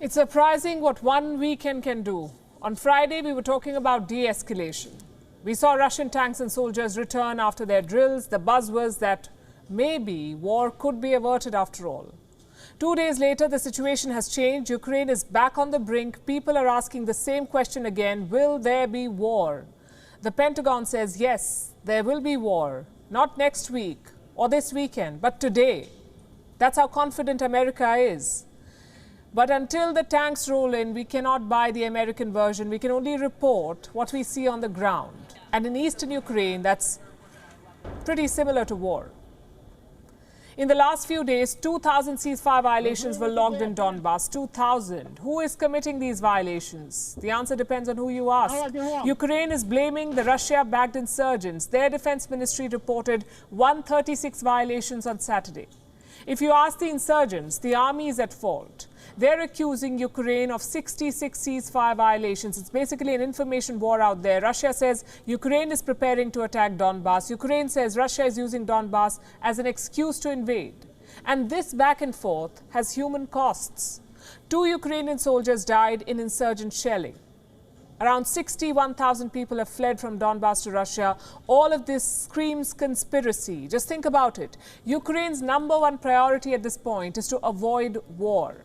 It's surprising what one weekend can do. On Friday, we were talking about de-escalation. We saw Russian tanks and soldiers return after their drills. The buzz was that maybe war could be averted after all. 2 days later, the situation has changed. Ukraine is back on the brink. People are asking the same question again. Will there be war? The Pentagon says yes, there will be war. Not next week or this weekend, but today. That's how confident America is. But until the tanks roll in, we cannot buy the American version. We can only report what we see on the ground. And in eastern Ukraine, that's pretty similar to war. In the last few days, 2,000 ceasefire violations were logged in Donbass. 2,000. Who is committing these violations? The answer depends on who you ask. Ukraine is blaming the Russia-backed insurgents. Their defense ministry reported 136 violations on Saturday. If you ask the insurgents, the army is at fault. They're accusing Ukraine of 66 ceasefire violations. It's basically an information war out there. Russia says Ukraine is preparing to attack Donbass. Ukraine says Russia is using Donbass as an excuse to invade. And this back and forth has human costs. 2 Ukrainian soldiers died in insurgent shelling. Around 61,000 people have fled from Donbass to Russia. All of this screams conspiracy. Just think about it. Ukraine's #1 priority at this point is to avoid war.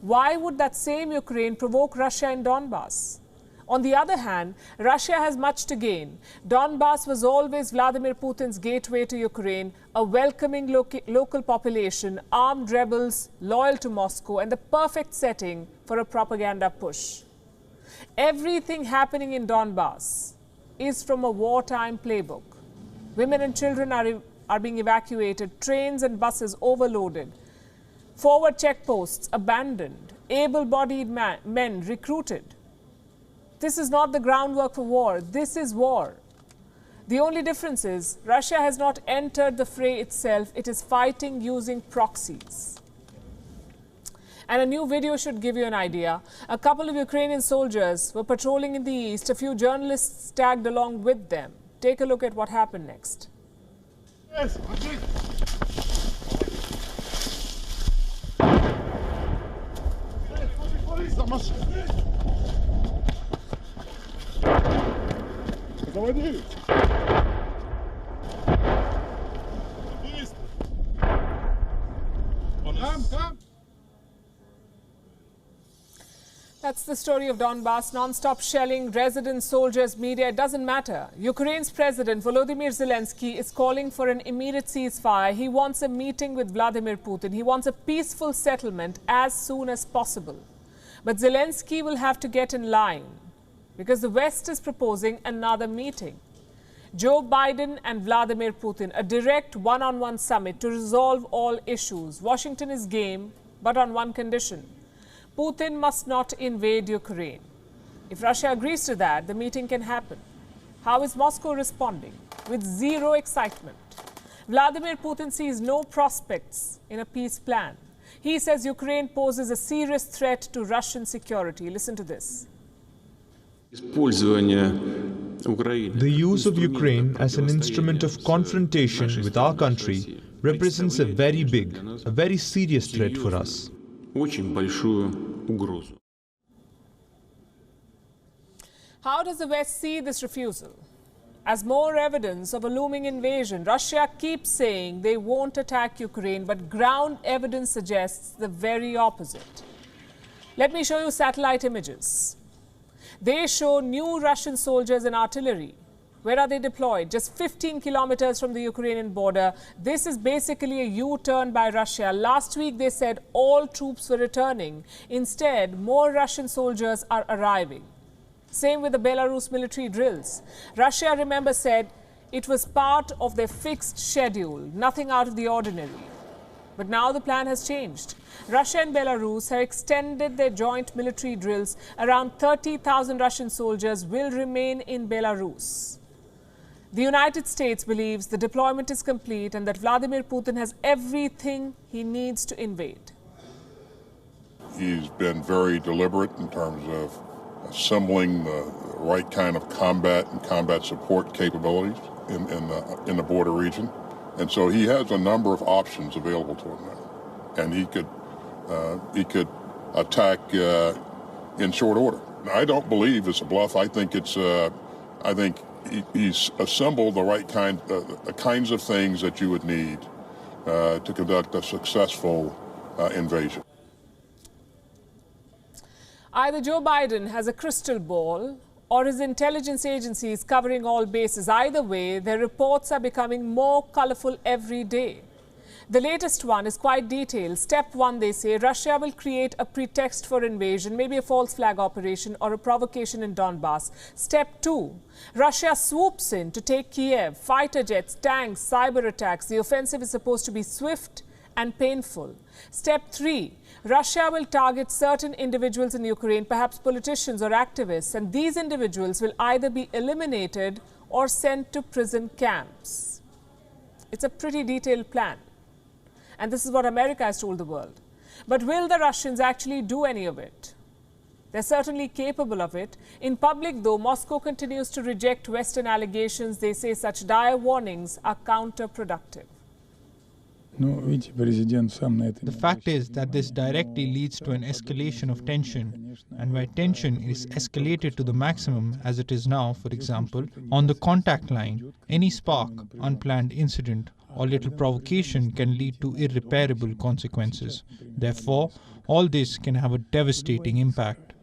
Why would that same Ukraine provoke Russia in Donbass? On the other hand, Russia has much to gain. Donbass was always Vladimir Putin's gateway to Ukraine, a welcoming local population, armed rebels loyal to Moscow, and the perfect setting for a propaganda push. Everything happening in Donbass is from a wartime playbook. Women and children are being evacuated, trains and buses overloaded, forward checkposts abandoned, able-bodied men recruited. This is not the groundwork for war. This is war. The only difference is Russia has not entered the fray itself. It is fighting using proxies. And a new video should give you an idea. A couple of Ukrainian soldiers were patrolling in the east. A few journalists tagged along with them. Take a look at what happened next. Yes. That's the story of Donbass. Non-stop shelling, residents, soldiers, media, it doesn't matter. Ukraine's president, Volodymyr Zelensky, is calling for an immediate ceasefire. He wants a meeting with Vladimir Putin. He wants a peaceful settlement as soon as possible. But Zelensky will have to get in line because the West is proposing another meeting. Joe Biden and Vladimir Putin, a direct one-on-one summit to resolve all issues. Washington is game, but on one condition. Putin must not invade Ukraine. If Russia agrees to that, the meeting can happen. How is Moscow responding? With zero excitement. Vladimir Putin sees no prospects in a peace plan. He says Ukraine poses a serious threat to Russian security. Listen to this. The use of Ukraine as an instrument of confrontation with our country represents a very big, a very serious threat for us. How does the West see this refusal? As more evidence of a looming invasion, Russia keeps saying they won't attack Ukraine, but ground evidence suggests the very opposite. Let me show you satellite images. They show new Russian soldiers and artillery. Where are they deployed? Just 15 kilometers from the Ukrainian border. This is basically a U-turn by Russia. Last week they said all troops were returning. Instead, more Russian soldiers are arriving. Same with the Belarus military drills. Russia, remember, said it was part of their fixed schedule, nothing out of the ordinary. But now the plan has changed. Russia and Belarus have extended their joint military drills. Around 30,000 Russian soldiers will remain in Belarus. The United States believes the deployment is complete and that Vladimir Putin has everything he needs to invade. He's been very deliberate in terms of assembling the right kind of combat and combat support capabilities in the border region. And so he has a number of options available to him now. And he could attack in short order. I don't believe it's a bluff. I think it's. I think he's assembled the right the kinds of things that you would need to conduct a successful invasion. Either Joe Biden has a crystal ball or his intelligence agency is covering all bases. Either way, their reports are becoming more colorful every day. The latest one is quite detailed. Step 1, they say, Russia will create a pretext for invasion, maybe a false flag operation or a provocation in Donbass. Step 2, Russia swoops in to take Kiev, fighter jets, tanks, cyber attacks. The offensive is supposed to be swift and painful. Step 3, Russia will target certain individuals in Ukraine, perhaps politicians or activists, and these individuals will either be eliminated or sent to prison camps. It's a pretty detailed plan. And this is what America has told the world. But will the Russians actually do any of it? They're certainly capable of it. In public, though, Moscow continues to reject Western allegations. They say such dire warnings are counterproductive. The fact is that this directly leads to an escalation of tension, and where tension is escalated to the maximum as it is now, for example, on the contact line, any spark, unplanned incident, or little provocation can lead to irreparable consequences. Therefore, all this can have a devastating impact.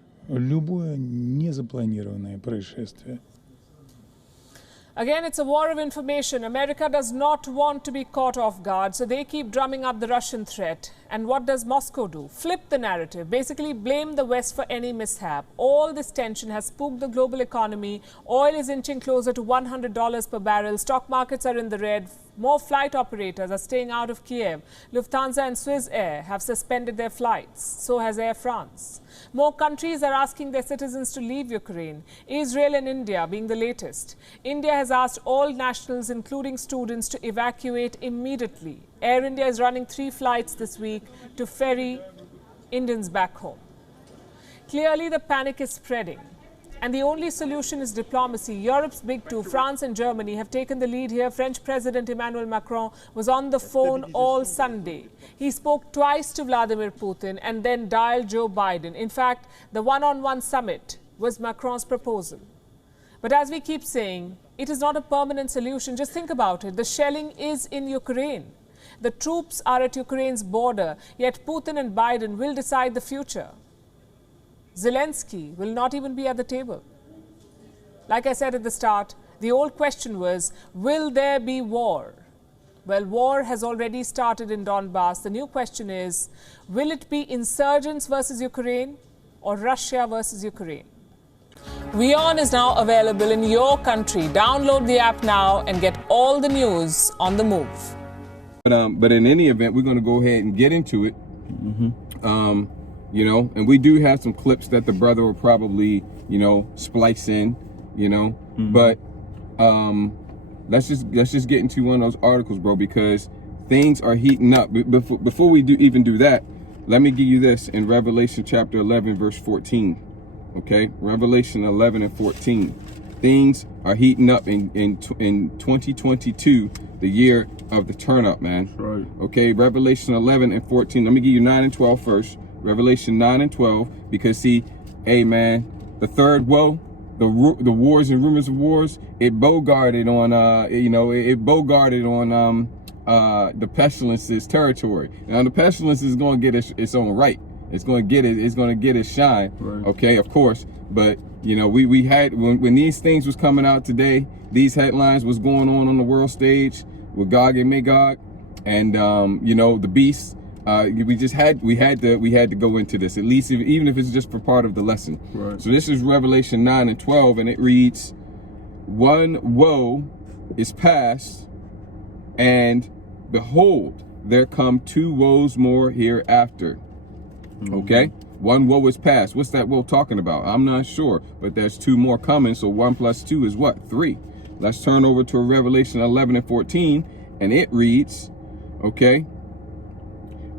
Again, it's a war of information. America does not want to be caught off guard, so they keep drumming up the Russian threat. And what does Moscow do? Flip the narrative, basically blame the West for any mishap. All this tension has spooked the global economy. Oil is inching closer to $100 per barrel. Stock markets are in the red. More flight operators are staying out of Kiev. Lufthansa and Swiss Air have suspended their flights. So has Air France. More countries are asking their citizens to leave Ukraine, Israel and India being the latest. India has asked all nationals, including students, to evacuate immediately. Air India is running 3 flights this week to ferry Indians back home. Clearly, the panic is spreading. And the only solution is diplomacy. Europe's big two, France and Germany, have taken the lead here. French President Emmanuel Macron was on the phone all Sunday. He spoke twice to Vladimir Putin and then dialed Joe Biden. In fact, the one-on-one summit was Macron's proposal. But as we keep saying, it is not a permanent solution. Just think about it. The shelling is in Ukraine. The troops are at Ukraine's border, yet Putin and Biden will decide the future. Zelensky will not even be at the table. Like I said at the start, the old question was, will there be war? Well, war has already started in Donbass. The new question is, will it be insurgents versus Ukraine or Russia versus Ukraine? WION is now available in your country. Download the app now and get all the news on the move. But in any event, we're going to go ahead and get into it. You know, and we do have some clips that the brother will probably, you know, splice in, you know, but let's just get into one of those articles, bro, because things are heating up. Before we even do that, let me give you this in Revelation chapter 11, verse 14. Okay, Revelation 11 and 14. Things are heating up in 2022, the year of the turn up, man. Right. Okay, Revelation 11 and 14. Let me give you 9 and 12 first. Revelation 9 and 12, because see, hey man, the third woe, the wars and rumors of wars, it bogarted on the pestilence's territory. Now the pestilence is going to get its own right. It's going to get its shine. Right. Okay, of course. But you know, we had when these things was coming out today, these headlines was going on the world stage with Gog and Magog, and you know, the beast. We had to go into this, at least even if it's just for part of the lesson. Right. So this is Revelation 9 and 12, and it reads, "One woe is past, and behold, there come 2 woes more hereafter." Okay, 1 woe is past. What's that woe talking about? I'm not sure, but there's 2 more coming. So 1 plus 2 is what? 3. Let's turn over to Revelation 11 and 14, and it reads, okay.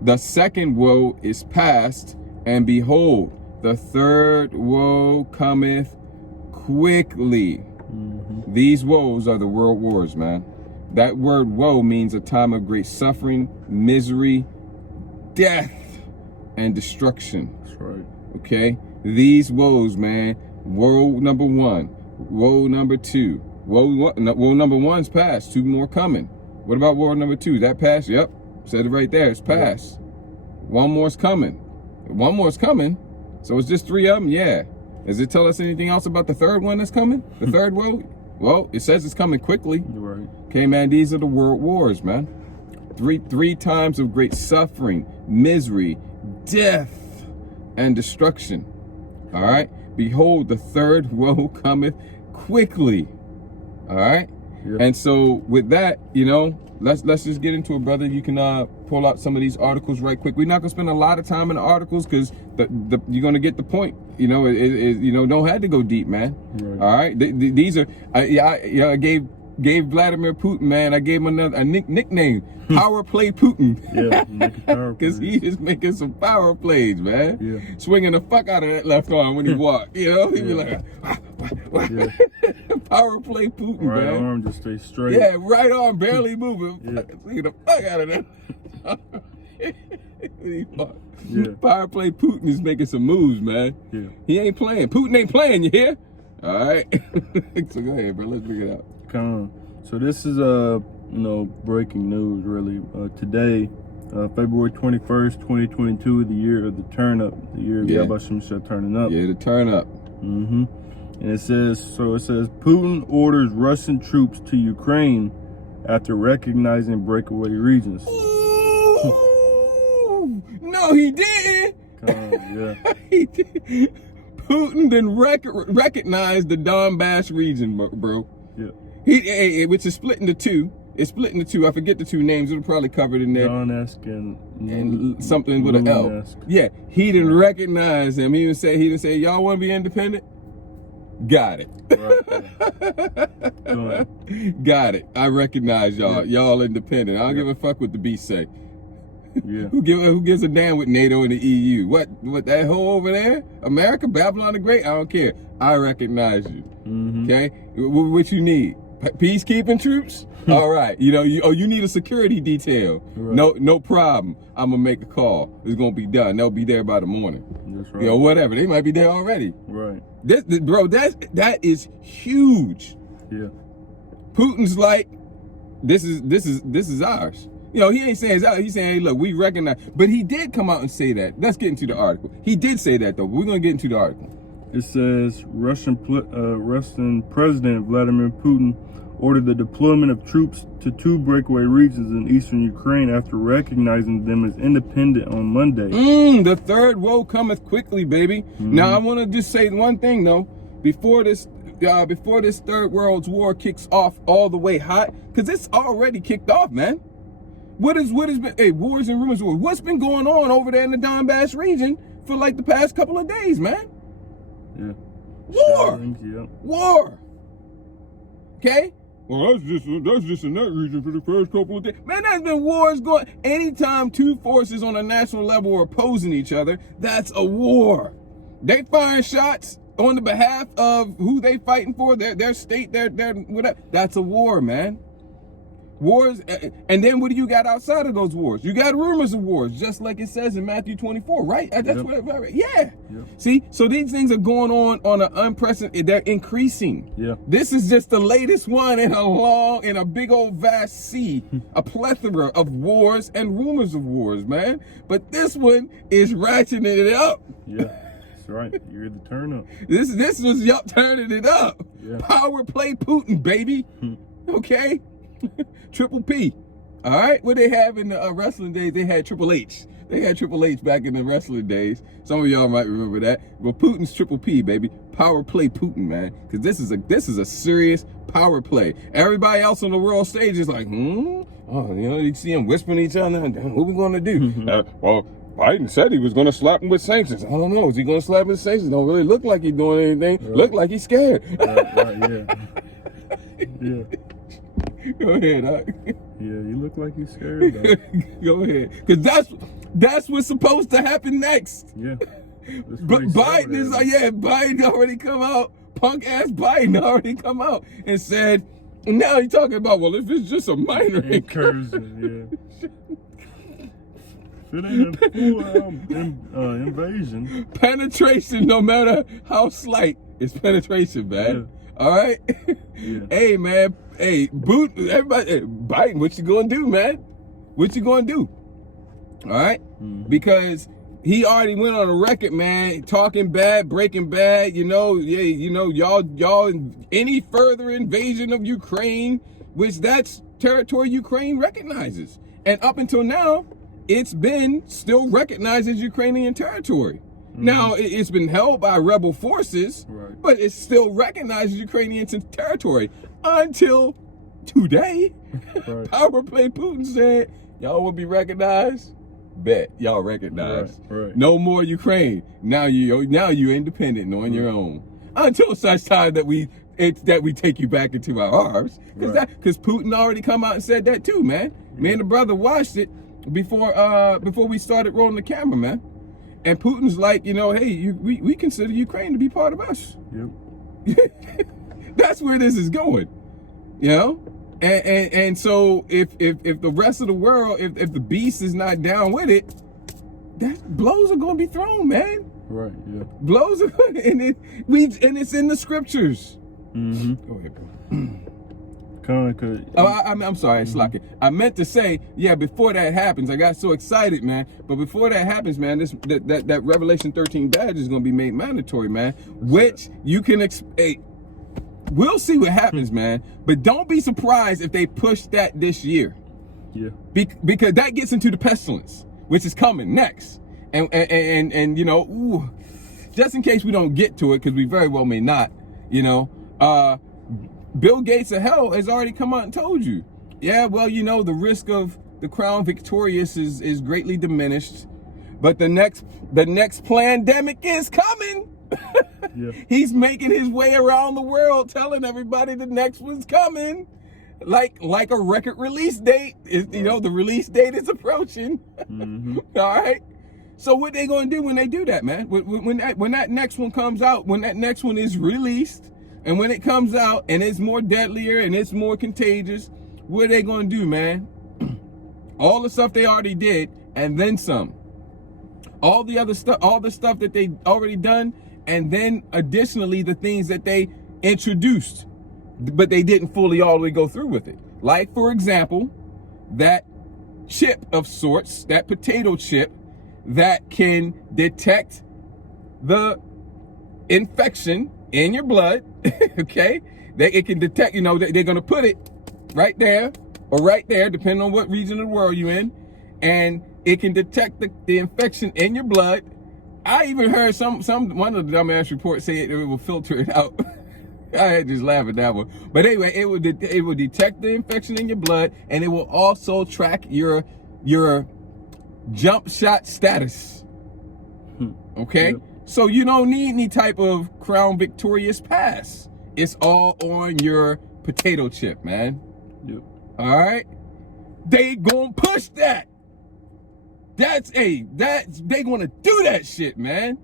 "The second woe is past, and behold, the third woe cometh quickly." These woes are the world wars, man. That word woe means a time of great suffering, misery, death, and destruction. That's right. Okay? These woes, man. Woe number 1. Woe number 2. Woe number 1's passed. 2 more coming. What about woe number 2? Is that passed? Yep. Said it right there. It's passed. Yep. 1 more's coming. 1 more's coming. So it's just 3 of them? Yeah. Does it tell us anything else about the 3rd one that's coming? The 3rd woe? Well, it says it's coming quickly. You're right. Okay, man, these are the world wars, man. Three times of great suffering, misery, death, and destruction. All right? Behold, the 3rd woe cometh quickly. All right? Yep. And so with that, you know, let's just get into it, brother. You can pull out some of these articles right quick. We're not gonna spend a lot of time in the articles because you're gonna get the point. You know, you know, don't have to go deep, man. Right. All right, these are I gave Vladimir Putin, man. I gave him a nickname, Power Play Putin. Yeah, because he is making some power plays, man. Yeah, swinging the fuck out of that left arm when he walked. You know, he'd be like, Power Play Putin, right, man. Right arm just stay straight. Yeah, right arm barely moving. Yeah. Swinging the fuck out of that. Yeah. Power Play Putin is making some moves, man. Yeah. He ain't playing. Putin ain't playing, you hear? All right. So go ahead, bro. Let's bring it out. Come on. So this is you know, breaking news really. Today, February 21st, 2022, the year of the turn up, the year of Yabashim Shah turning up. Yeah, the turn up. Mm-hmm. And it says Putin orders Russian troops to Ukraine after recognizing breakaway regions. Ooh, no, he didn't. Yeah. He did. Putin didn't recognize the Donbass region, bro. Yeah. Which is split into 2. It's split into 2. I forget the 2 names. It'll probably cover it in there. Donetsk and something with an L. Yeah, he didn't recognize him. He didn't say, y'all want to be independent? Got it. Right. Got it. I recognize y'all. Y'all independent. I don't give a fuck what the beast say. Yeah. Who gives a damn with NATO and the EU? What that hole over there? America, Babylon the Great? I don't care. I recognize you. Mm-hmm. Okay? What you need? Peacekeeping troops? All right. You know, you need a security detail. Right. No problem. I'm gonna make a call. It's gonna be done. They'll be there by the morning. That's right. You know, whatever. They might be there already. Right. Bro, that is huge. Yeah. Putin's like, this is ours. You know, he ain't saying it's ours. He's saying, hey, look, we recognize. But he did come out and say that. Let's get into the article. He did say that though. But we're gonna get into the article. It says Russian President Vladimir Putin ordered the deployment of troops to 2 breakaway regions in eastern Ukraine after recognizing them as independent on Monday. The 3rd woe cometh quickly, baby. Mm-hmm. Now I want to just say one thing though. Before this 3rd World War kicks off all the way hot, because it's already kicked off, man. What has been wars and rumors of war? What's been going on over there in the Donbass region for like the past couple of days, man? Yeah. War. Yeah. War. Okay? Well, that's just in that region for the first couple of days. Man, there's been wars going. Anytime 2 forces on a national level are opposing each other, that's a war. They firing shots on the behalf of who they fighting for, their state, their whatever. That's a war, man. Wars, and then what do you got outside of those wars? You got rumors of wars, just like it says in Matthew 24, right? That's what. Yeah. Yep. See, so these things are going on an unprecedented. They're increasing. Yeah. This is just the latest one in a big old vast sea, a plethora of wars and rumors of wars, man. But this one is ratcheting it up. Yeah. That's right. You're the turn up. This was turning it up. Yeah. Power Play Putin, baby. Okay. Triple P. All right. What they have in the wrestling days, they had Triple H. They had Triple H back in the wrestling days. Some of y'all might remember that. But Putin's Triple P, baby. Power Play Putin, man. Because this is a serious power play. Everybody else on the world stage is like, Oh, you know, you see them whispering to each other. What we going to do? Well, Biden said he was going to slap him with sanctions. I don't know. Is he going to slap him with sanctions? Don't really look like he's doing anything. Right. Look like he's scared. Yeah. Go ahead, huh? Yeah, you look like you're scared, though. Go ahead. Because that's what's supposed to happen next. Yeah. But Biden is Biden already come out. Punk ass Biden already come out and said, and now he's talking about, well, if it's just a minor incursion. it ain't a full invasion. Penetration, no matter how slight, is penetration, man. Yeah. All right? Yeah. Hey, man. Hey, everybody, hey, Biden, what you gonna do, man? What you gonna do? All right? Because he already went on a record, man, talking bad, breaking bad, y'all, any further invasion of Ukraine, which that's territory Ukraine recognizes. And up until now, it's been still recognized as Ukrainian territory. Now, it's been held by rebel forces, right, but it's still recognized as Ukrainian territory until today. Right. Power play Putin said, y'all will be recognized. Bet y'all recognize. Right. No more Ukraine. Now you're independent on your own. Until such time that we take you back into our arms. Because Putin already come out and said that too, man. Me and the brother watched it before we started rolling the camera, man. And Putin's like, hey, we consider Ukraine to be part of us. Yep. That's where this is going. And so if the rest of the world, if the beast is not down with it, that blows are gonna be thrown, man. Right, yeah. Blows are and it's in the scriptures. Go ahead, bro. I'm sorry, Slocky. I meant to say, before that happens, I got so excited, man. But before that happens, man, that Revelation 13 badge is gonna be made mandatory, man. Which you can expect. We'll see what happens, man. But don't be surprised if they push that this year. Yeah. Because that gets into the pestilence, which is coming next. And just in case we don't get to it, because we very well may not, Bill Gates of hell has already come out and told you. Yeah, well, the risk of the crown victorious is greatly diminished. But the next pandemic is coming. Yeah. He's making his way around the world telling everybody the next one's coming, like a record release date. The release date is approaching. All right, so what they gonna do when they do that, man? When that next one comes out, when that next one is released, and when it comes out and it's more deadlier and it's more contagious, what are they gonna do, man? All the stuff they already did and then some. All the other stuff, all the stuff that they already done. And then additionally, the things that they introduced, but they didn't fully all the way go through with it. Like, for example, that chip of sorts, that potato chip that can detect the infection in your blood, okay? It can detect, they're going to put it right there or right there, depending on what region of the world you're in. And it can detect the infection in your blood. I even heard one of the dumbass reports say it will filter it out. I had to just laugh at that one. But anyway, it will detect the infection in your blood, and it will also track your jump shot status. Okay? Yep. So you don't need any type of crown victorious pass. It's all on your potato chip, man. Yep. All right? They gonna push that. They gonna do that shit, man.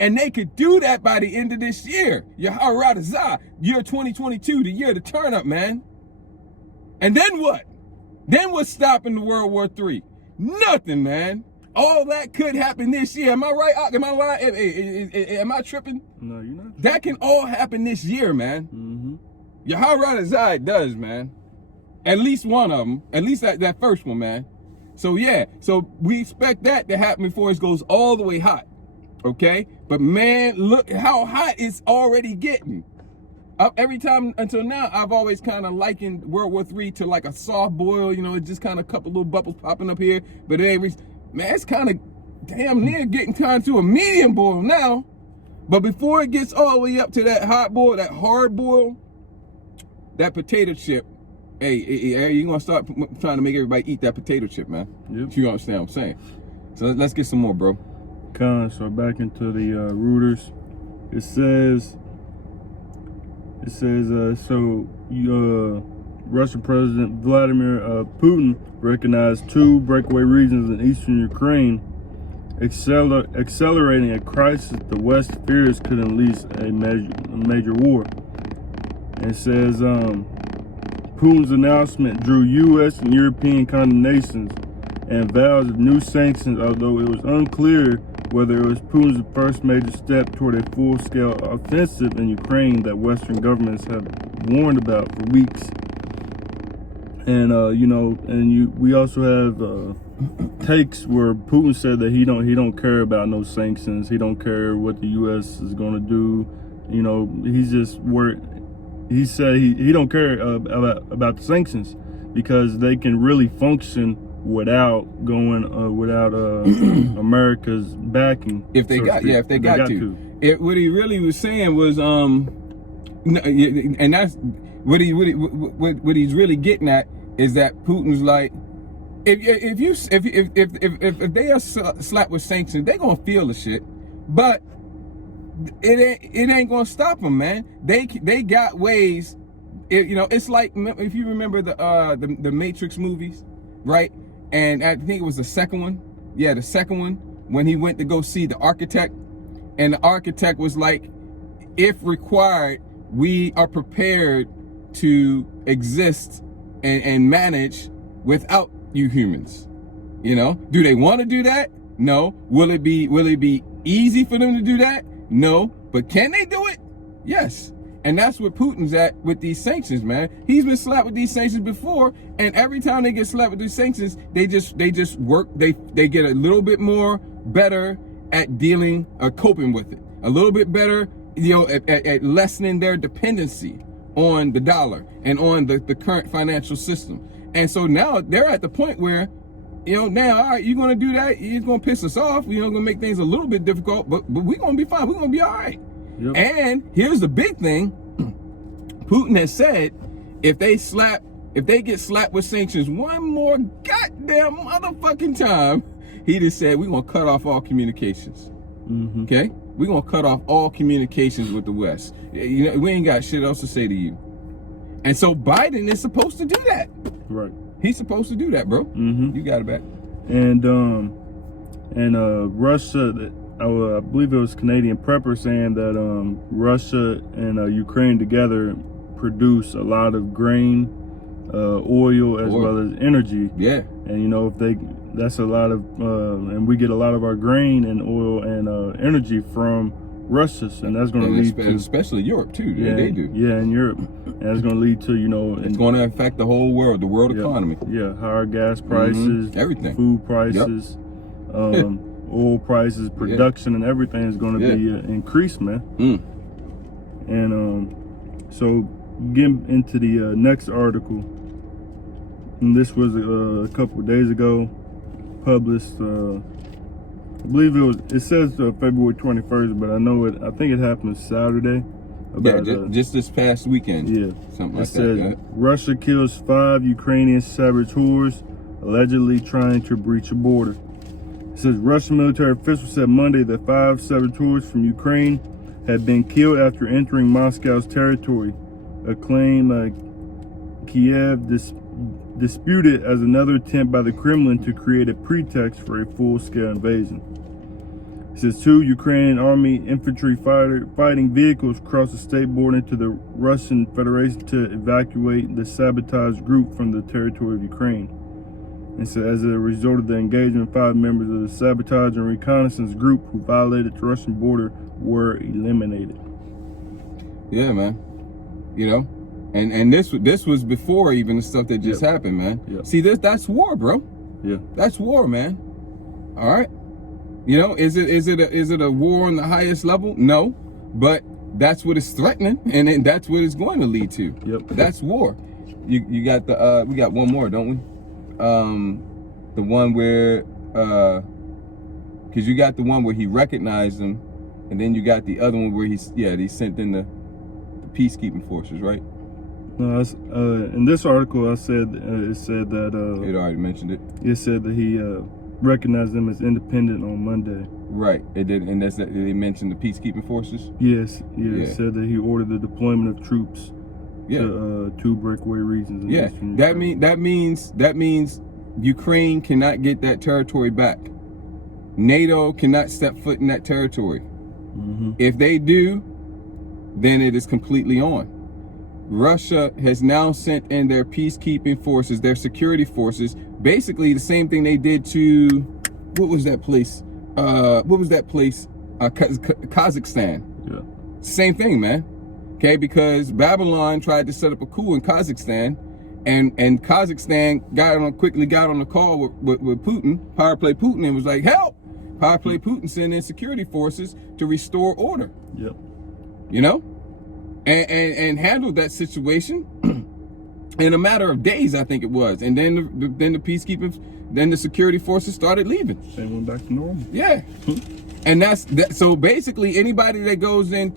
And they could do that by the end of this year. Year 2022, the year of the turn up, man. And then what? Then what's stopping the World War III? Nothing, man. All that could happen this year. Am I right? Am I lying? Am I tripping? No, you're not tripping. That can all happen this year, man. Yahweh does, man. At least one of them. At least that first one, man. So so we expect that to happen before it goes all the way hot, okay? But man, look how hot it's already getting. Every time until now, I've always kind of likened World War III to like a soft boil, it's just kind of a couple little bubbles popping up here. But it's kind of damn near getting kind to a medium boil now. But before it gets all the way up to that hot boil, that hard boil, that potato chip, hey, you're going to start trying to make everybody eat that potato chip, man. Yep. You understand what I'm saying? So let's get some more, bro. So back into the Reuters. It says, Russian President Vladimir Putin recognized 2 breakaway regions in eastern Ukraine, accelerating a crisis the West fears could unleash a major war. And it says, Putin's announcement drew U.S. and European condemnations and vows of new sanctions, although it was unclear whether it was Putin's first major step toward a full-scale offensive in Ukraine that Western governments have warned about for weeks. And we also have takes where Putin said that he don't care about no sanctions. He don't care what the U.S. is going to do. You know, he's just worried. He said he don't care about the sanctions because they can really function without America's backing. If they got to. What he really was saying was and that's what he's really getting at is that Putin's like, if they are slapped with sanctions, they're gonna feel the shit, but it ain't gonna stop them, man. They got ways. It's like, if you remember the Matrix movies, right? And I think it was the second one. Yeah, the second one, when he went to go see the architect, and the architect was like, if required, we are prepared to exist and manage without you humans. Do they want to do that? No. Will it be easy for them to do that? No. But can they do it? Yes. And that's what Putin's at with these sanctions, man. He's been slapped with these sanctions before, and every time they get slapped with these sanctions, they just work. They get a little bit more better at dealing or coping with it. A little bit better, at lessening their dependency on the dollar and on the current financial system. And so now they're at the point where, now, all right, you're going to do that. You're going to piss us off. Going to make things a little bit difficult, but we're going to be fine. We're going to be all right. Yep. And here's the big thing. Putin has said, if they get slapped with sanctions one more goddamn motherfucking time, he just said, we're going to cut off all communications. Mm-hmm. Okay? We're going to cut off all communications with the West. We ain't got shit else to say to you. And so Biden is supposed to do that. Right. He's supposed to do that, bro. Mm-hmm. You got it back. And Russia, I believe it was Canadian Prepper saying that Russia and Ukraine together produce a lot of grain, oil, as well as energy. Yeah. And that's a lot of, and we get a lot of our grain and oil and energy from Russia, and that's going to lead to, especially Europe too. Yeah, they do. Yeah, in Europe, and that's going to lead to it's going to affect the whole world, the world economy. Yeah, higher gas prices, everything, food prices, oil prices, production, and everything is going to be increased, man. And so getting into the next article, and this was a couple of days ago, published. I believe it says February 21st, but I think it happened Saturday. Just this past weekend. Yeah. Something like that. It says, Russia kills 5 Ukrainian saboteurs allegedly trying to breach a border. It says Russian military officials said Monday that 5 saboteurs from Ukraine had been killed after entering Moscow's territory, a claim Kiev disputed as another attempt by the Kremlin to create a pretext for a full-scale invasion. It says 2 Ukrainian army infantry fighting vehicles crossed the state border into the Russian Federation to evacuate the sabotage group from the territory of Ukraine. And so as a result of the engagement, 5 members of the sabotage and reconnaissance group who violated the Russian border were eliminated. Yeah, man. And this was before even the stuff that just happened, man. Yep. See, that's war, bro. Yeah. That's war, man. All right. Is it a war on the highest level? No, but that's what it's threatening, and that's what it's going to lead to. Yep. That's war. You got we got one more, don't we? The one where because you got the one where he recognized them, and then you got the other one where he sent in the Peacekeeping Forces, right? No, in this article, it said that it already mentioned it. It said that he recognized them as independent on Monday. Right, it did, and they mentioned the Peacekeeping Forces. Yes, it said that he ordered the deployment of troops to 2 breakaway regions. In that means Ukraine cannot get that territory back. NATO cannot step foot in that territory. Mm-hmm. If they do, then it is completely on. Russia has now sent in their peacekeeping forces, their security forces, basically the same thing they did to, what was that place? Kazakhstan. Yeah. Same thing, man. Okay, because Babylon tried to set up a coup in Kazakhstan, and Kazakhstan quickly got on the call with Putin, power play Putin, and was like, help! Power play Putin sent in security forces to restore order. Yep. You know? And handled that situation in a matter of days, I think it was. And then the peacekeeping, then the security forces started leaving. They went back to normal. Yeah. And so basically anybody that goes in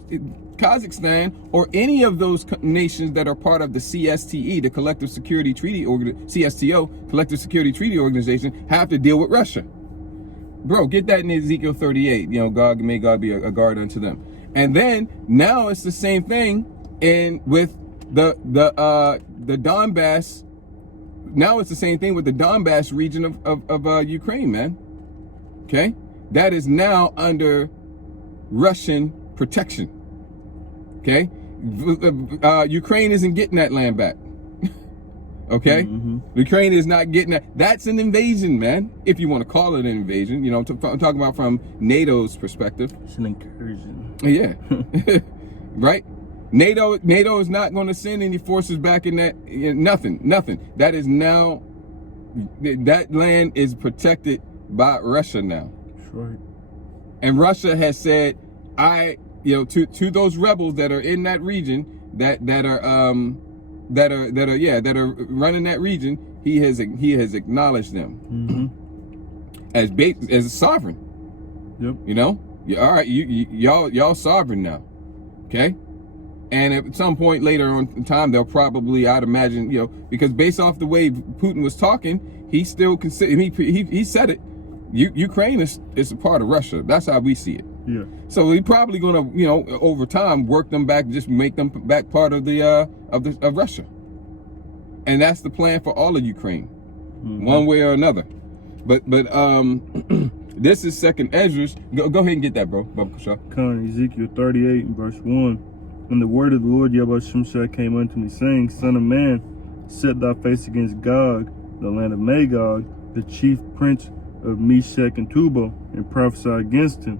Kazakhstan or any of those nations that are part of the CSTE, the Collective Security Treaty CSTO, Collective Security Treaty Organization, have to deal with Russia. Bro, get that in Ezekiel 38. You know, God, may God be a guard unto them. And then now it's the same thing with the Donbass. Now it's the same thing with the Donbass region of Ukraine, man. Okay, that is now under Russian protection. Okay, Ukraine isn't getting that land back. Okay, Ukraine is not getting that. That's an invasion, man. If you want to call it an invasion, you know, I'm talking about from NATO's perspective. It's an incursion. Yeah, right. NATO is not going to send any forces back in that. Nothing. That is now. That land is protected by Russia now. That's right. And Russia has said, to those rebels that are in that region, that are running that region, he has acknowledged them as a sovereign. Yep. You know, all right, y'all sovereign now, okay? And at some point later on in time, they'll probably, I'd imagine, you know, because based off the way Putin was talking, he still consider he said it. Ukraine is a part of Russia. That's how we see it. Yeah. So he's probably gonna, you know, over time work them back, just make them back part of of Russia. And that's the plan for all of Ukraine, one way or another. But this is Second Ezra. Go ahead and get that, bro. Come Ezekiel 38 and verse 1. And the word of the Lord Yahweh Shemshai came unto me, saying, Son of man, set thy face against Gog, the land of Magog, the chief prince of Meshech and Tubal, and prophesy against him.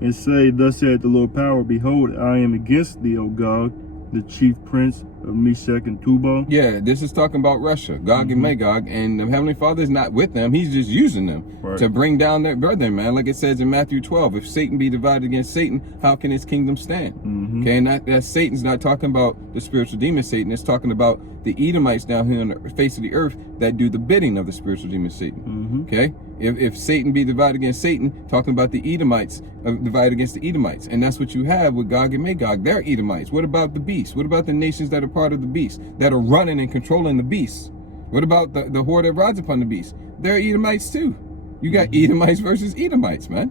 And say, Thus saith the Lord power, behold, I am against thee, O Gog, the chief prince of Meshech and Tubal. Yeah, this is talking about Russia, Gog and Magog, and the Heavenly Father is not with them. He's just using them to bring down their brethren, man. Like it says in Matthew 12, if Satan be divided against Satan, how can his kingdom stand? Okay, and that Satan's not talking about the spiritual demon Satan. It's talking about the Edomites down here on the face of the earth that do the bidding of the spiritual demon Satan. Okay, if Satan be divided against Satan, talking about the Edomites divided against the Edomites, and that's what you have with Gog and Magog. They're Edomites. What about the beast? What about the nations that are part of the beast, that are running and controlling the beast? What about the horde that rides upon the beast? They're Edomites too. You got Edomites versus Edomites, man.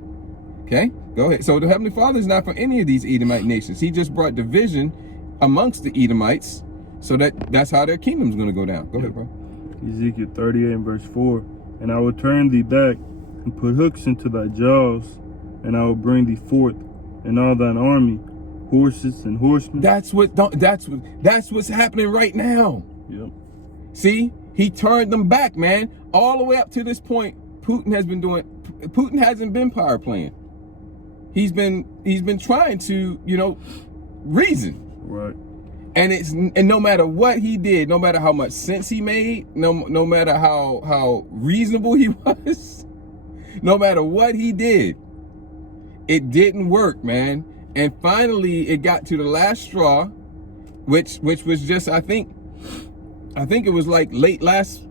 Okay, go ahead. So the Heavenly Father is not for any of these Edomite nations. He just brought division amongst the Edomites, so that's how their kingdom's going to go down. Go ahead, bro. Ezekiel 38 and verse 4. And I will turn thee back and put hooks into thy jaws, and I will bring thee forth, and all thine army, horses and horsemen. That's what's happening right now. Yep. See, he turned them back, man, all the way up to this point. Putin hasn't been power playing. He's been trying to, you know, reason. Right. And no matter what he did, no matter how much sense he made, no matter how reasonable he was, no matter what he did, it didn't work, man. And finally, it got to the last straw, which was just, I think it was like late last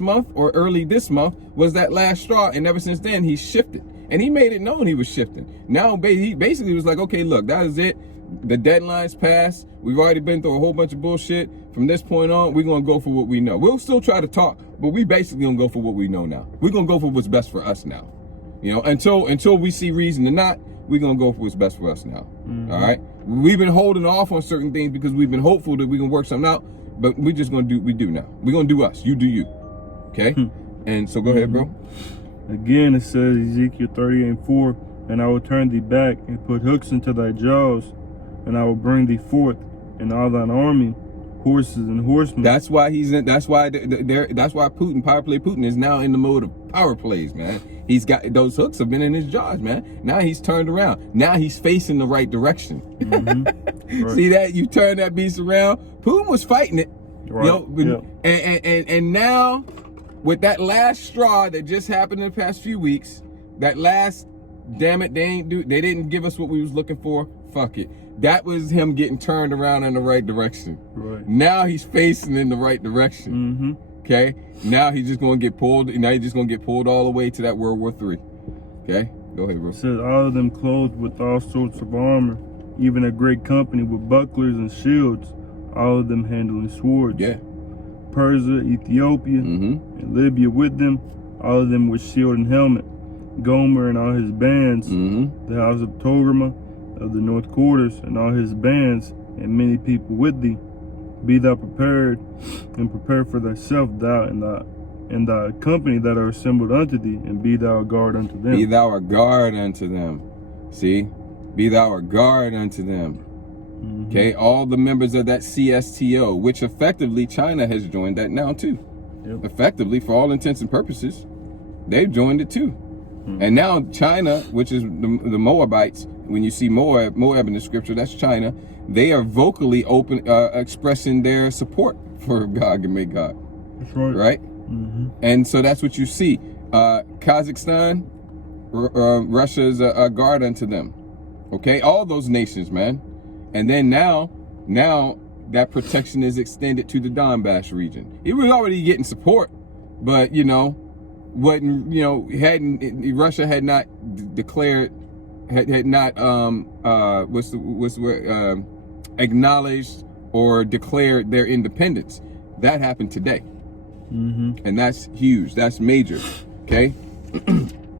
month or early this month was that last straw. And ever since then, he shifted, and he made it known he was shifting. Now he basically was like, okay, look, that is it. The deadline's passed. We've already been through a whole bunch of bullshit. From this point on, we're going to go for what we know. We'll still try to talk, but we basically going to go for what we know now. We're going to go for what's best for us now. You know, until we see reason to not, we're going to go for what's best for us now. All right? We've been holding off on certain things because we've been hopeful that we can work something out, but we're just going to do what we do now. We're going to do us. You do you. Okay? And so go ahead, bro. Again, it says Ezekiel 38 and 4, and I will turn thee back and put hooks into thy jaws, and I will bring thee forth, and all thine army, horses and horsemen. That's why he's in. That's why that's why Putin, power play Putin, is now in the mode of power plays, man. He's got those hooks have been in his jaws, man. Now he's turned around. Now he's facing the right direction. Right. See that? You turn that beast around. Putin was fighting it, right. And now with that last straw that just happened in the past few weeks, that last, damn it, they didn't give us what we was looking for. Fuck it. That was him getting turned around in the right direction. Right. Now he's facing in the right direction. Okay. Now he's just gonna get pulled. Now he's just gonna get pulled all the way to that World War III. Okay. Go ahead, bro. It says all of them clothed with all sorts of armor, even a great company with bucklers and shields, all of them handling swords. Yeah. Persia, Ethiopia, and Libya with them, all of them with shield and helmet. Gomer and all his bands, the house of Togarmah of the north quarters and all his bands, and many people with thee. Be thou prepared, and prepare for thyself, thou and thy company that are assembled unto thee, and be thou a guard unto them. Be thou a guard unto them. See? Be thou a guard unto them. Okay? All the members of that CSTO, which effectively China has joined that now too. Yep. Effectively, for all intents and purposes, they've joined it too. And now China, which is the Moabites, when you see Moab in the scripture, that's China. They are vocally expressing their support for Gog and Magog. That's right. Right? And so that's what you see. Kazakhstan, Russia's a guard unto them. Okay? All those nations, man. And then now that protection is extended to the Donbass region. It was already getting support, but Russia had not declared, had not acknowledged or declared their independence. That happened today, and that's huge. That's major. Okay.